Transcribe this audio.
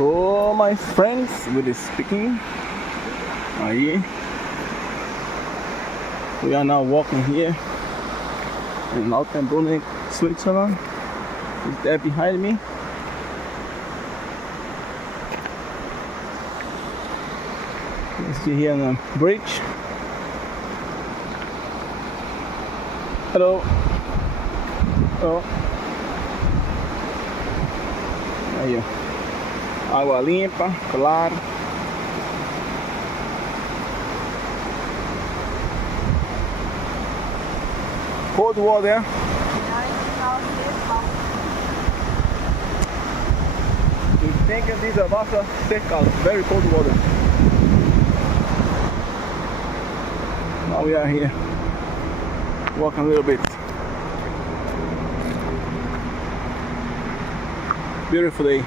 So my friends will be speaking. Aí, we are now walking here in Lautenbrunnen, Switzerland. Is there behind me? You see here on a bridge. Hello. Hello. Aí, ó. Água limpa, claro. Cold water. You think this is Wasser Steakhouse, very cold water. Now we are here. Walking a little bit. Beautiful day.